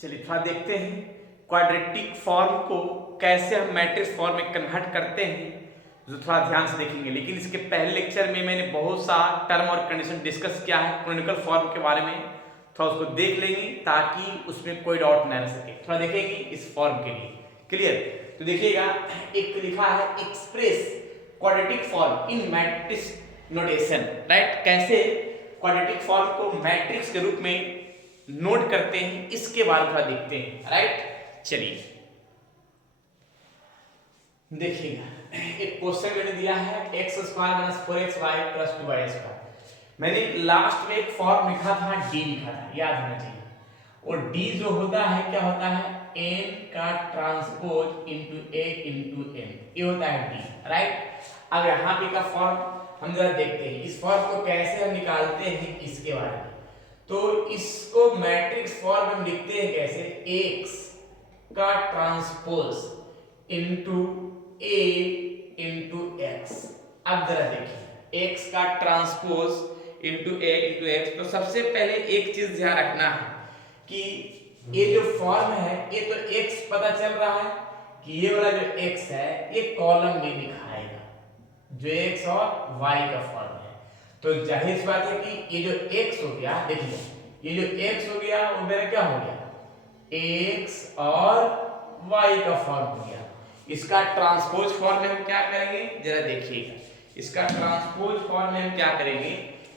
चलिए थोड़ा देखते हैं क्वाड्रेटिक फॉर्म को कैसे हम मैट्रिक्स फॉर्म में कन्वर्ट करते हैं, जो थोड़ा ध्यान से देखेंगे। लेकिन इसके पहले लेक्चर में मैंने बहुत सा टर्म और कंडीशन डिस्कस किया है कैनोनिकल फॉर्म के बारे में, थोड़ा उसको देख लेंगे ताकि उसमें कोई डाउट न रह सके। थोड़ा देखेंगे इस फॉर्म के लिए। क्लियर? तो देखिएगा, एक लिखा है express quadratic form in matrix notation, right. कैसे क्वाड्रेटिक फॉर्म को मैट्रिक्स के रूप में नोट करते हैं इसके बारे में देखते हैं, राइट। चलिए देखिएगा, एक क्वेश्चन मैंने दिया है x² - 4xy + 2y²। मैंने लास्ट में एक फॉर्म लिखा था, d लिखा था, याद होना चाहिए। और d जो होता है क्या होता है, n का transpose into a into n, ये होता है d, राइट। अब यहाँ पे का फॉर्म हम जरा देखते हैं, इस फॉर्म को कैसे हम निकालते हैं इसके बारे में। तो इसको मैट्रिक्स फॉर्म में लिखते हैं कैसे, x का transpose into a into x। अब जरा देखिए, x का transpose into a into x। तो सबसे पहले एक चीज ध्यान रखना है कि ये जो फॉर्म है, ये तो x पता चल रहा है कि ये वाला जो x है ये कॉलम में दिखाएगा, जो x और y का फॉर्म है। तो जाहिर सी बात है कि ये जो x हो गया, देखिए ये जो x हो गया वो मेरा क्या हो गया, x और y का फॉर्म हो गया। इसका ट्रांसपोज फॉर्म में हम क्या करेंगे, जरा देखिएगा। इसका ट्रांसपोज फॉर्म में हम क्या करेंगे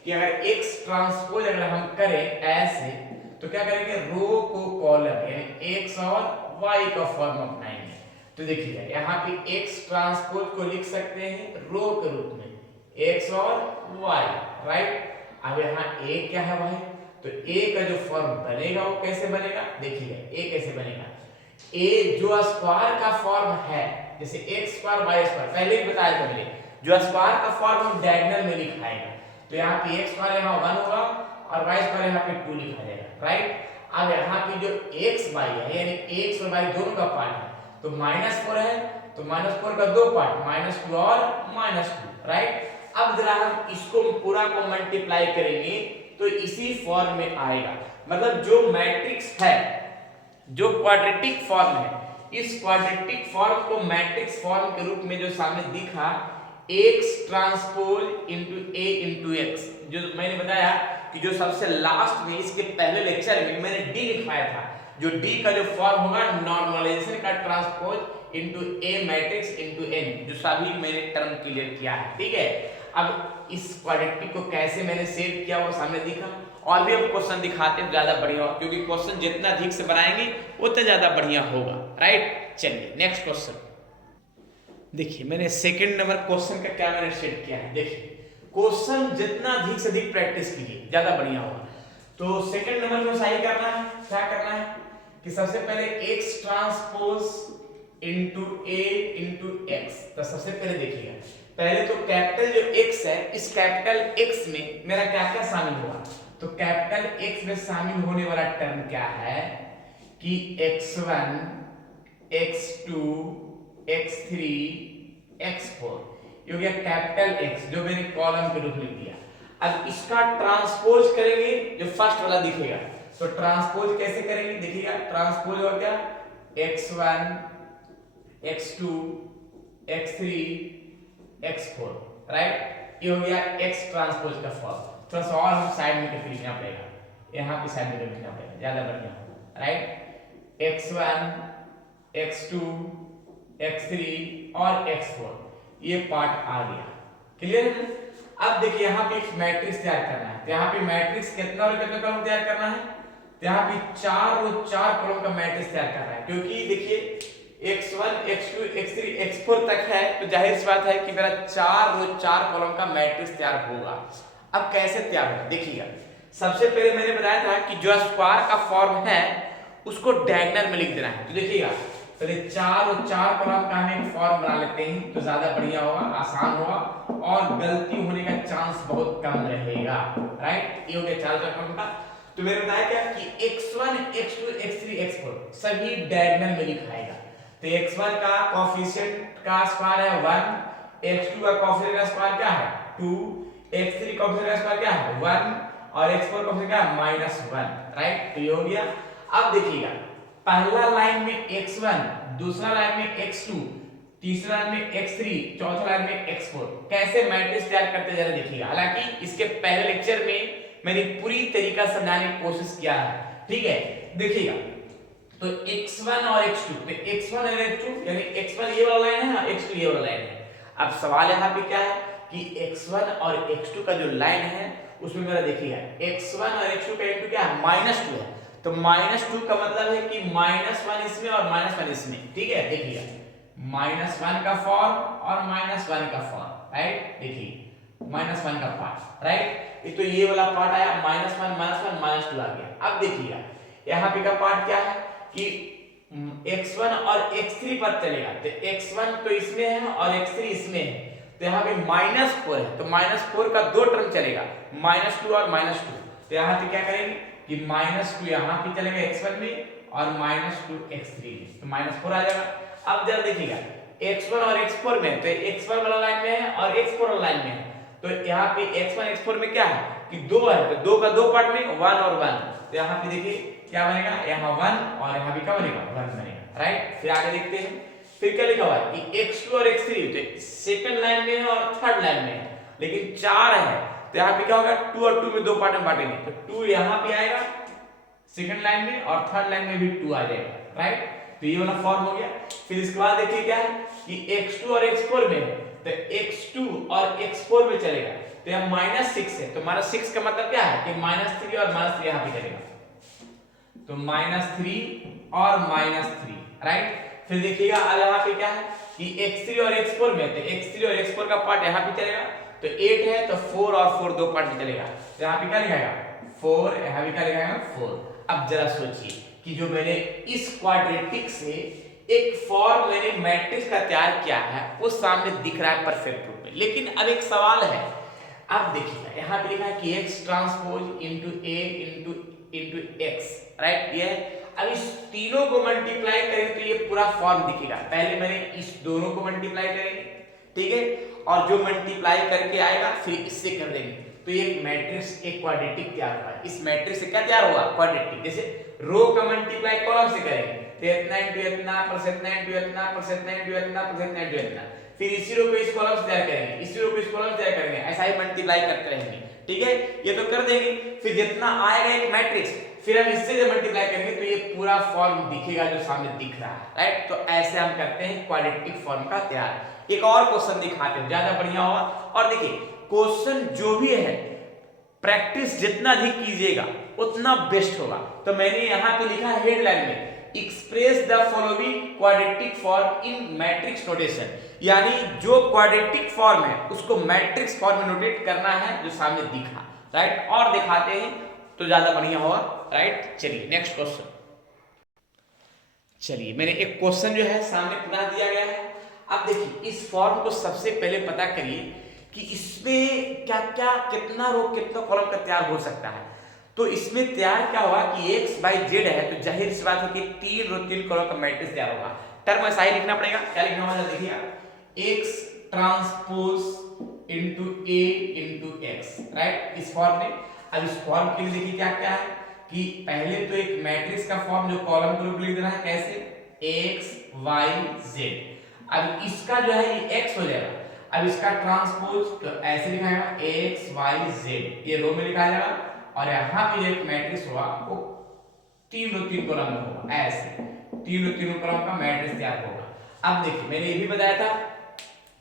कि अगर x ट्रांसपोज अगर हम करें ऐसे, तो क्या करेंगे, रो को कॉलम यानी x और y का फॉर्म अपनाएंगे। तो देखिएगा यहाँ पे x ट्रांसपोज को लिख सकते हैं रो के रूप में, x और y, राइट। अब यहाँ a क्या है भाई, तो a का जो फॉर्म बनेगा वो कैसे बनेगा, देखिएगा a कैसे बनेगा, a जो स्क्वायर का फॉर्म है, जैसे x² y², पहले ही बताया था मैंने, जो स्क्वायर का फॉर्म हम डायगोनल में लिखाएगा। तो यहाँ पे x² यहाँ 1 होगा और y² यहाँ पे 2 लिखा जाएगा, राइट। अब यहाँ पे जो x y है यानी x और y दोनों का पार्ट है, तो -4 है, तो -4 का दो पार्ट, -2 और -2, राइट। अब जरा हम इसको पूरा को मल्टीप्लाई करेंगे तो इसी फॉर्म में आएगा। मतलब जो मैट्रिक्स है, जो क्वाड्रेटिक फॉर्म है, इस क्वाड्रेटिक फॉर्म को मैट्रिक्स फॉर्म के रूप में जो सामने दिखा, x transpose into a into x, जो मैंने बताया कि जो सबसे लास्ट में इसके पहले लेक्चर में मैंने d लिखवाया था, जो d का जो फॉर्म होगा नॉर्मलाइजेशन का transpose into a matrix into n, जो सभी मैंने टर्म क्लियर किया है, ठीक है। अब इस क्वाड्रेटिक को कैसे मैंने सेट किया वो सामने दिखा, और भी हम क्वेश्चन दिखाते हैं ज्यादा बढ़िया होगा, क्योंकि क्वेश्चन जितना अधिक से बनाएंगे उतना ज्यादा बढ़िया होगा, राइट। चलिए नेक्स्ट क्वेश्चन देखिए, मैंने सेकंड नंबर क्वेश्चन का क्या मैंने सेट किया है। देखिए क्वेश्चन जितना अधिक से अधिक प्रैक्टिस कीजिए ज्यादा बढ़िया होगा। तो सेकंड नंबर में सही करना है, क्या करना है कि सबसे पहले x transpose into a into x। तो सबसे पहले देखिएगा, पहले तो कैपिटल जो x है, इस कैपिटल x में मेरा क्या क्या शामिल होगा, तो कैपिटल X में शामिल होने वाला टर्म क्या है कि x1 x2 x3 x4, ये हो गया कैपिटल X जो मैंने कॉलम के रूप में दिया। अब इसका ट्रांसपोज करेंगे, जो फर्स्ट वाला दिखेगा, तो ट्रांसपोज कैसे करेंगे, देखिएगा ट्रांसपोज हो गया x1 x2 x3 x4, right. ये हो गया x ट्रांसपोज का फॉर्म। थोड़ा सा और हम साइड में करके लिखना पड़ेगा, यहाँ पे साइड में लिखना पड़ेगा, ज्यादा बढ़िया होगा, राइट। x1 x2 x3 और x4, ये पार्ट आ गया, क्लियर है। अब देखिए यहाँ पे एक मैट्रिक्स तैयार करना है, तो यहाँ पे मैट्रिक्स कितना और कितना कॉलम तैयार करना है, तो यहाँ पे 4 और 4 कॉलम का मैट्रिक्स तैयार करना है। क्योंकि देखिए x1 x2 x3 x4 तक है, तो जाहिर सी बात है कि मेरा 4 और 4 कॉलम का मैट्रिक्स तैयार होगा। अब कैसे तैयार होगा, देखिएगा सबसे पहले मैंने बताया था कि जो स्क्वायर का फॉर्म है उसको डायगोनल में लिख देना है। तो देखिएगा पहले 4 और 4 कॉलम का हम एक फॉर्म बना लेते हैं, तो ज्यादा बढ़िया होगा, आसान होगा और गलती होने का चांस बहुत कम रहेगा, राइट। ये हो गया 4 कॉलम का। तो मैंने बताया क्या कि x1 x2 x3 x4 सभी डायगोनल में लिखाएगा। तो x1 का कोएफिशिएंट का स्क्वायर है 1, x2 का कोएफिशिएंट का स्क्वायर क्या है 2, x3 कोएफिशिएंट का स्क्वायर क्या है 1 और x4 कोएफिशिएंट क्या है -1, राइट। तो ये हो गया। अब देखिएगा, पहला लाइन में x1, दूसरा लाइन में x2, तीसरा लाइन में x3, चौथा लाइन में x4, कैसे मैट्रिक्स तैयार करते जरा देखिएगा। हालांकि इसके पहले लेक्चर में मैंने पूरी तरीका समझाने की कोशिश किया है, ठीक है। देखिएगा तो x1 और x2, तो x1 और x2 यानी x1 ये वाला लाइन है ना, x2 ये वाला लाइन है। अब सवाल यहाँ पे क्या है कि x1 और x2 का जो लाइन है उसमें मेरा देखिएगा x1 और x2 का इनटू क्या है, -2 है। तो -2 का मतलब है कि -1 इसमें और -1 इसमें, ठीक है। देखिएगा -1 का फॉर्म और -1 का फॉर्म, राइट। देखिए -1 का पार्ट, राइट। ये तो ये वाला पार्ट आया, -1 -2 आ गया। अब देखिएगा यहाँ पे का पार्ट क्या है कि x1 और x3 पर चलेगा, तो x1 तो इसमें है और x3 इसमें है, तो यहाँ पे -4 है, तो -4 का दो टर्म चलेगा, -2 और -2। तो यहाँ पे क्या करेंगे कि -2 यहाँ पे चलेगा x1 में और -2 x3 में, तो -4 आ जाएगा। अब जरा देखिएगा x1 और x4 में, तो x1 वाला लाइन में है और x4 वाला लाइन में है, तो यहाँ पे x1 x4 में क्या है कि 2 है, तो 2 का 2 पार्ट में 1 और 1, तो यहाँ पे देखिए क्या बनेगा, यहाँ 1 और यहाँ भी क्या बनेगा, 1 बनेगा, राइट। फिर आगे देखते हैं, फिर क्या लिखा हुआ है कि x2 और x3 तो सेकंड लाइन में है और थर्ड लाइन में है, लेकिन 4 है, तो यहाँ पे क्या होगा 2 और 2 में दो पार्ट में बांटेंगे, तो 2 यहाँ पे आएगा सेकंड लाइन में और थर्ड लाइन में भी 2 आ जाएगा, राइट। तो ये वाला फॉर्म हो गया। फिर इसके बाद देखिए क्या है कि x2 और x4 में है, तो x2 और x4 में चलेगा, तो यहाँ -6 है, तो -6 का मतलब क्या है कि -3 और -3 यहाँ पे चलेगा, तो -3 और -3, राइट। फिर देखिएगा अब यहाँ पे क्या है कि x3 और x4 में, तो x3 और x4 का पार्ट यहाँ पे चलेगा, तो 8 है, तो 4 और 4 दो पार्ट में चलेगा, तो यहाँ पे क्या लिखाएगा 4, यहाँ पे क्या लिखाएगा 4। अब जरा सोचिए कि जो मैंने इस क्वाड्रेटिक से एक फॉर्म मैंने मैट्रिक्स का तैयार किया है वो सामने दिख रहा है परफेक्ट रूप में, लेकिन अब एक सवाल है। अब देखिएगा यहाँ पे लिखा है कि x transpose into a into x, right. ये अब इस तीनों को मल्टीप्लाई करें तो ये पूरा फॉर्म दिखेगा। पहले मैंने इस दोनों को मल्टीप्लाई करेंगे, ठीक है, और जो मल्टीप्लाई करके आएगा फिर इससे कर देंगे, तो ये मैट्रिक्स एक क्वाड्रेटिक तैयार हुआ। इस मैट्रिक्स से क्या तैयार हुआ, क्वाड्रेटिक। जैसे रो का मल्टीप्लाई कॉलम से करेंगे तो इतना इनटू इतना प्लस इतना इनटू इतना प्लस इतना इनटू इतना प्लस इतना इनटू इतना, फिर इसी रो को इस कॉलम से तैयार करेंगे, इसी रो को इस कॉलम से तैयार करेंगे, ऐसा ही मल्टीप्लाई करते रहेंगे, ठीक है। ये तो कर देंगे, फिर जितना आएगा एक मैट्रिक्स फिर हम इससे जब मल्टीप्लाई करेंगे तो ये पूरा फॉर्म दिखेगा जो सामने दिख रहा है, राइट। तो ऐसे हम करते हैं क्वाड्रेटिक फॉर्म का तैयार। एक और क्वेश्चन दिखाते हैं, ज्यादा बढ़िया होगा। और देखिए क्वेश्चन जो भी है प्रैक्टिस जितना अधिक कीजिएगा उतना बेस्ट होगा। तो मैंने यहाँ पे लिखा है हेडलाइन में, express the following quadratic form in matrix notation, यानी जो क्वाड्रेटिक फॉर्म है उसको मैट्रिक्स फॉर्म में नोटेट करना है जो सामने दिखा, राइट। और दिखाते हैं तो ज्यादा बढ़िया होगा, राइट। चलिए नेक्स्ट क्वेश्चन। चलिए मैंने एक क्वेश्चन जो है सामने पुनः दिया गया है। अब देखिए इस फॉर्म को सबसे पहले पता करिए कि इसमें क्या क्या कितना रो कितना कॉलम का तैयार हो सकता है। तो इसमें तैयार क्या होगा कि x बाई जेड है, तो जाहिर सी बात है कि 3 रो 3 कॉलम का मैट्रिक्स तैयार होगा। टर्म ऐसा ही लिखना पड़ेगा। क्या लिखना होगा देखिएगा, x transpose into a into x, right, इस फॉर्म में। अब इस फॉर्म के लिए देखिए क्या क्या है कि पहले तो एक मैट्रिक्स का फॉर्म जो कॉलम के रूप में लिख देना है, कैसे x y z। अब इसका जो है ये x हो जाएगा, अब इसका ट्रांसपोज तो ऐसे लिखाएगा x y z, ये रो में लिखा जाएगा, और यहाँ पे जो एक मैट्रिक्स होगा वो 3 रो 3 कॉलम में होगा, ऐसे 3 रो 3 कॉलम का मैट्रिक्स तैयार होगा। अब देखिए मैंने ये भी बताया था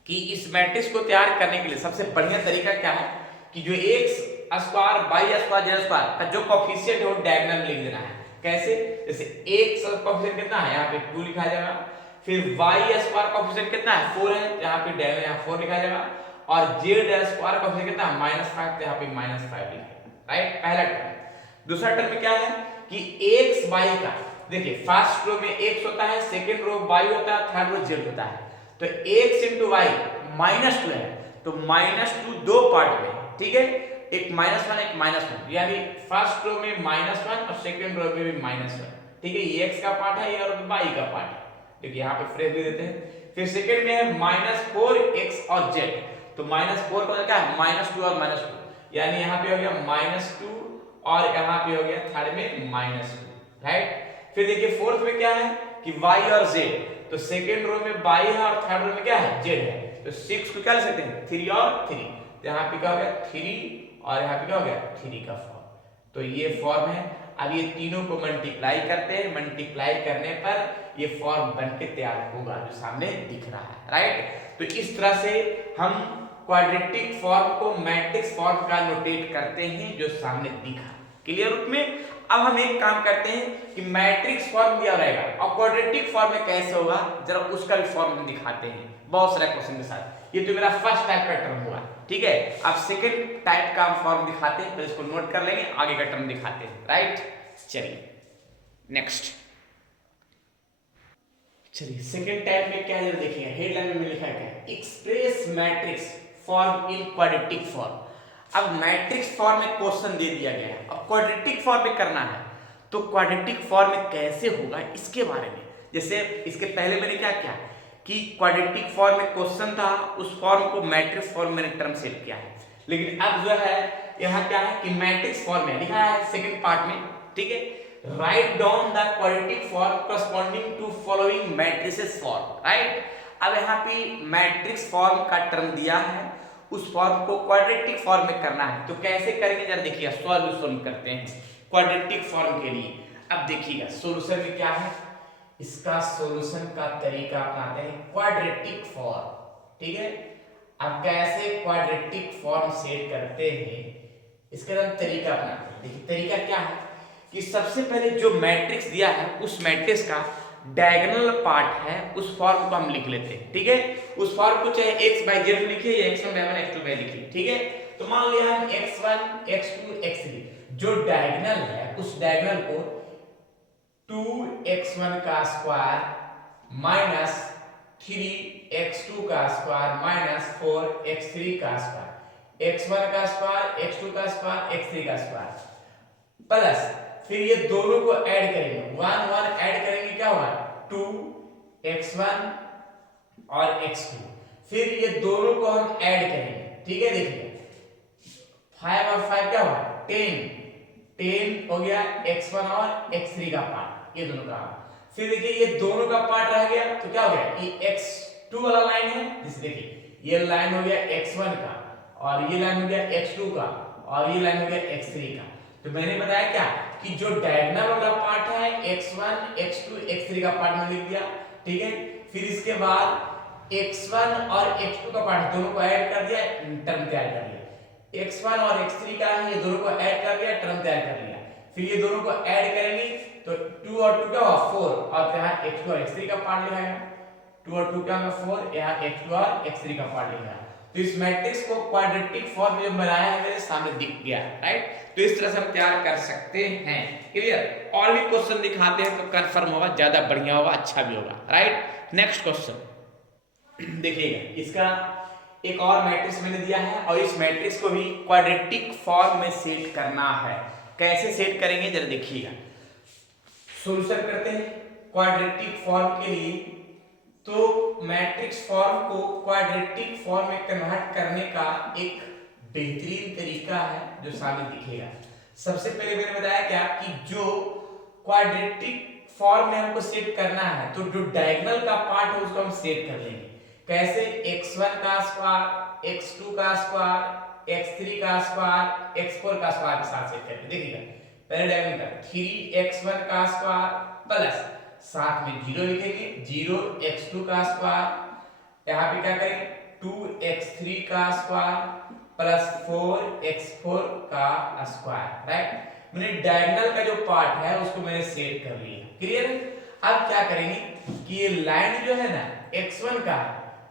कि इस मैट्रिक्स को तैयार करने के लिए सबसे बढ़िया तरीका क्या है कि जो x square by square Z square का जो कोएफिशिएंट है वो डायगोनल में लिख देना है। कैसे, जैसे x कोएफिशिएंट कितना है, यहाँ पे 2 लिखा जाएगा, फिर y स्क्वायर कोएफिशिएंट कितना है 4 है, यहाँ पे डायगोनल यहाँ 4 लिखा जाएगा, और z स्क्वायर कोएफिशिएंट कितना है -5, तो यहाँ पे -5 लिखेगा, राइट। पहला टर्म। दूसरा टर्म में क्या है कि x y का, देखिए फर्स्ट रो में x होता है, सेकंड रो y होता है, थर्ड रो z होता है, तो x into y -2 है, तो -2 दो पार्ट में, ठीक है, एक -1 एक -1, यानी फर्स्ट रो में -1 और सेकंड रो में भी -1, ठीक है। ये x का पार्ट है, ये और y का पार्ट है, देखिए यहाँ पे फ्रेज भी देते हैं। फिर सेकंड में है -4x और z, तो -4 का क्या है -2 और -2, यानी यहाँ पे हो गया -2 और यहाँ पे हो गया थर्ड में -2, राइट। फिर देखिए फोर्थ में क्या है कि y और z, तो सेकेंड रो में y है और थर्ड रो में क्या है z है, तो 6 को क्या लिख सकते हैं 3 और 3, तो यहाँ पे क्या हो गया 3 और यहाँ पे क्या हो गया 3 का फॉर्म, तो ये फॉर्म है। अब ये तीनों को मल्टीप्लाई करते हैं, मल्टीप्लाई करने पर ये फॉर्म बन के तैयार होगा जो सामने दिख रहा है, राइट। तो इस तरह से हम क्वाड्रेटिक फॉर्म को मैट्रिक्स फॉर्म का नोटेट करते हैं जो सामने दिखा। क्लियर रूप में। अब हम एक काम करते हैं कि मैट्रिक्स फॉर्म दिया रहेगा और क्वाड्रेटिक फॉर्म में कैसे होगा जरा उसका भी फॉर्म दिखाते हैं बहुत सारे क्वेश्चन के साथ। ये तो मेरा फर्स्ट टाइप का टर्म हुआ, ठीक है। अब सेकंड टाइप का हम फॉर्म दिखाते हैं, फिर इसको नोट कर लेंगे, आगे का टर्म दिखाते हैं, राइट। चलिए नेक्स्ट, चलिए सेकंड टाइप में क्या है जरा देखिए, हेडलाइन में लिखा है express matrix form in quadratic form. अब मैट्रिक्स फॉर्म में क्वेश्चन दे दिया गया है, अब क्वाड्रेटिक फॉर्म में करना है, तो क्वाड्रेटिक फॉर्म में कैसे होगा इसके बारे में। जैसे इसके पहले मैंने क्या किया कि क्वाड्रेटिक फॉर्म में क्वेश्चन था, उस फॉर्म को मैट्रिक्स फॉर्म में टर्म सेट किया है। लेकिन अब जो है यहाँ क्या है कि मैट्रिक्स फॉर्म में लिखा है सेकंड पार्ट में, ठीक है, write down the quadratic form corresponding to following matrices form, right. अब यहाँ पे मैट्रिक्स फॉर्म का टर्म दिया है, उस फॉर्म को क्वाड्रेटिक फॉर्म में करना है, तो कैसे करेंगे जरा देखिए, सॉल्यूशन करते हैं क्वाड्रेटिक फॉर्म के लिए। अब देखिएगा सॉल्यूशन में क्या है, इसका सॉल्यूशन का तरीका अपनाते हैं क्वाड्रेटिक फॉर्म, ठीक है। अब कैसे क्वाड्रेटिक फॉर्म सेट करते हैं इसका हम तरीका अपनाते हैं। देखिए तरीका क्या है कि सबसे पहले जो मैट्रिक्स दिया है उस मैट्रिक्स का डायगोनल पार्ट है उस फॉर्म को हम लिख लेते हैं, ठीक है। उस फॉर्म को चाहे x/z लिखिए या x1/1 x2/1 लिखिए, ठीक है। तो मान लिया हम x1 x2 x3, जो डायगोनल है उस डायगोनल को 2x1 का स्क्वायर माइनस 3x2 का स्क्वायर माइनस 4x3 का स्क्वायर, x1 का स्क्वायर x2 का स्क्वायर x3 का स्क्वायर प्लस, फिर ये दोनों को ऐड करेंगे, 1 1 ऐड करेंगे क्या होगा 2x1 और x2, फिर ये दोनों को हम ऐड करेंगे, ठीक है। देखिए 5 और 5 क्या हुआ 10 हो गया x1 और x3 का पार्ट, ये दोनों का। फिर देखिए ये दोनों का पार्ट रह गया तो क्या हो गया, ये x2 वाला लाइन है, जिसे देखिए ये लाइन हो गया x1 का और ये लाइन हो गया x2 का और ये लाइन हो गया x3 का। तो मैंने बताया क्या कि जो डायगोनल वाला पार्ट है x1 x2 x3 का पार्ट में लिख दिया, ठीक है। फिर इसके बाद x1 और x2 का पार्ट दोनों को ऐड कर दिया, टर्म तैयार कर लिया। x1 और x3 का है, ये दोनों को ऐड कर दिया, टर्म तैयार कर लिया। फिर ये दोनों को ऐड करेंगे तो 2 और 2 क्या हुआ 4, और यहाँ x2 और x3 का पार्ट लिखा है, 2 और 2 क्या होगा 4, यहाँ x2 और x3 का पार्ट लिखा है। तो इस मैट्रिक्स को क्वाड्रेटिक फॉर्म में बनाया है मेरे सामने दिख गया, राइट। तो इस तरह से हम तैयार कर सकते हैं, क्लियर। और भी क्वेश्चन दिखाते हैं तो कंफर्म होगा, ज्यादा बढ़िया होगा, अच्छा भी होगा, राइट। नेक्स्ट क्वेश्चन देखिएगा, इसका एक और मैट्रिक्स मैंने दिया है और इस मैट्रिक्स को भी क्वाड्रेटिक फॉर्म में सेट करना है। कैसे सेट करेंगे जरा देखिएगा, सॉल्यूशन करते हैं क्वाड्रेटिक फॉर्म के लिए। तो मैट्रिक्स फॉर्म को क्वाड्रेटिक फॉर्म में कन्वर्ट करने का एक बेहतरीन तरीका है जो सामने दिखेगा। सबसे पहले मैंने बताया क्या कि जो क्वाड्रेटिक फॉर्म में हमको सेट करना है तो जो डायगोनल का पार्ट है उसको हम सेट कर लेंगे। कैसे, x1 का स्क्वायर x2 का स्क्वायर x3 का स्क्वायर x4 का स्क्वायर के साथ सेट करके देखिएगा। पहले डायगोनल का 3x1 का स्क्वायर प्लस साथ में 0 लिखेंगे, 0x2 का स्क्वायर, यहाँ पे क्या करेंगे 2x3 का स्क्वायर प्लस 4x4 का स्क्वायर, राइट। मैंने डायगोनल का जो पार्ट है उसको मैंने सेट कर लिया, क्लियर। अब क्या करेंगे कि ये लाइन जो है ना x1 का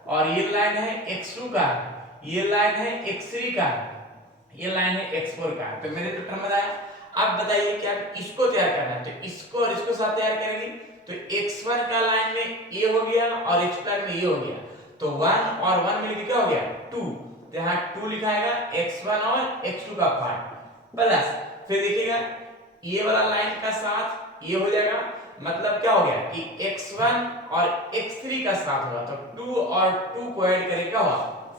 और ये लाइन है x2 का, ये लाइन है x3 का, ये लाइन है x4 का। तो मैंने तो टर्म बताया, अब बताइए क्या इसको तैयार करना है, तो इसको और इसको साथ तैयार करेंगे। तो x1 का लाइन में ये हो गया और x2 लाइन में ये हो गया, तो 1 और 1 मिलकर क्या हो गया 2, तो यहाँ 2 लिखाएगा x1 और x2 का पार्ट प्लस, फिर देखिएगा ये वाला लाइन का साथ ये हो जाएगा, मतलब क्या हो गया कि x1 और x3 का साथ होगा, तो 2 और 2 को ऐड करें क्या होगा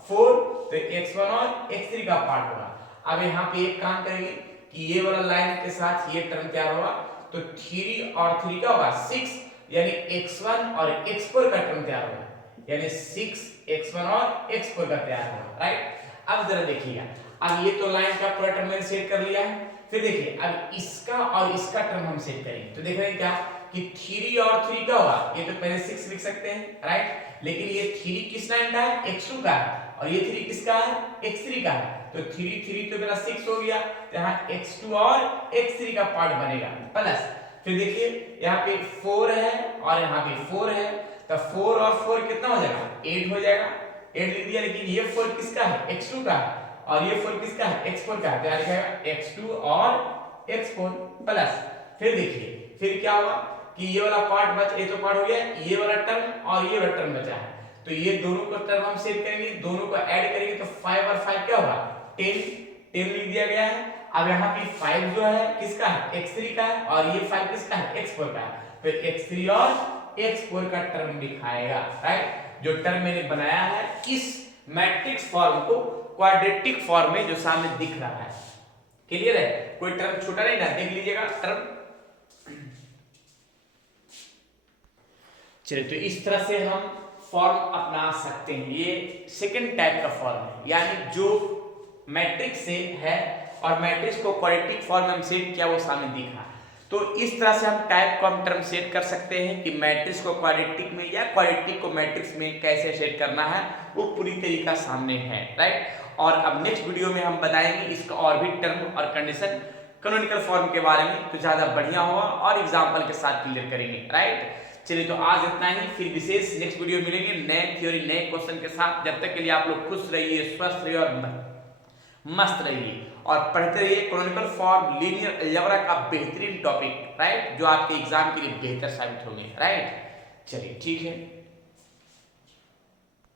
4, तो x1 और x3 का पार्ट होगा। अब यहाँ पे एक काम करेंगे कि ये वाला लाइन के साथ ये टर्म तैयार होगा, तो 3 और 3 का होगा 6, यानी x1 और x4 का टर्म तैयार होगा, यानी 6x1 और x4 का तैयार होगा, राइट। अब जरा देखिएगा, अब ये तो लाइन का पूरा टर्म मैंने सेट कर लिया है, फिर देखिए अब इसका और इसका टर्म हम सेट करेंगे, तो देख रहे हैं क्या कि 3 और 3 का होगा, ये तो पहले 6 लिख सकते हैं, राइट, लेकिन ये 3 किस लाइन का है, x2 का है, और ये 3 किसका है, x3 का है, तो 3 तो मेरा 6 हो गया, तो यहाँ x2 और x3 का पार्ट बनेगा, प्लस फिर देखिए यहाँ पे 4 है और यहाँ पे 4 है, तो 4 और 4 कितना हो जाएगा, 8 हो जाएगा, 8 लिख दिया, लेकिन ये 4 किसका है, x2 का है, और ये 4 किसका है, x4 का है, तो यहाँ लिखेगा x2 और x4 प्लस, फिर देखिए फिर क्या होगा कि ये वाला पार्ट ये तो पार्ट हो गया, ये वाला टर्म और ये वाला टर्म बचा है, तो ये दोनों को टर्म हम सेव करेंगे, दोनों को ऐड करेंगे, तो 5 और 5 क्या होगा, 10 लिख दिया गया है। अब यहाँ पे 5 जो है किसका है, x3 का है, और ये 5 किसका है, x4 का है, तो x3 और x4 का टर्म दिखाएगा, राइट। जो टर्म मैंने बनाया है इस मैट्रिक्स फॉर्म को क्वाड्रेटिक फॉर्म में जो सामने दिख रहा है, क्लियर है, कोई टर्म छोटा नहीं ना, देख लीजिएगा टर्म। चलिए, तो इस तरह से हम फॉर्म अपना सकते हैं, ये सेकंड टाइप का फॉर्म है, यानी जो मैट्रिक्स से है और मैट्रिक्स को क्वाड्रेटिक फॉर्म में सेट किया वो सामने दिखा, तो इस तरह से हम टाइप को हम टर्म सेट कर सकते हैं कि मैट्रिक्स को क्वाड्रेटिक में या क्वाड्रेटिक को मैट्रिक्स में कैसे सेट करना है, वो पूरी तरीका सामने है, राइट। और अब नेक्स्ट वीडियो में हम बताएंगे इसका और भी टर्म और कंडीशन कैनोनिकल फॉर्म के बारे में, तो ज्यादा बढ़िया होगा और एग्जांपल के साथ क्लियर करेंगे, राइट। चलिए, तो आज इतना ही, फिर विशेष नेक्स्ट वीडियो मिलेंगे नए थ्योरी नए क्वेश्चन के साथ। जब तक के लिए आप लोग खुश रहिए, स्वस्थ रहिए और मस्त रहिए, और पढ़ते रहिए कैनोनिकल फॉर्म, लीनियर अलजेब्रा का बेहतरीन टॉपिक, राइट, जो आपके एग्जाम के लिए बेहतर साबित होंगे, राइट। चलिए, ठीक है।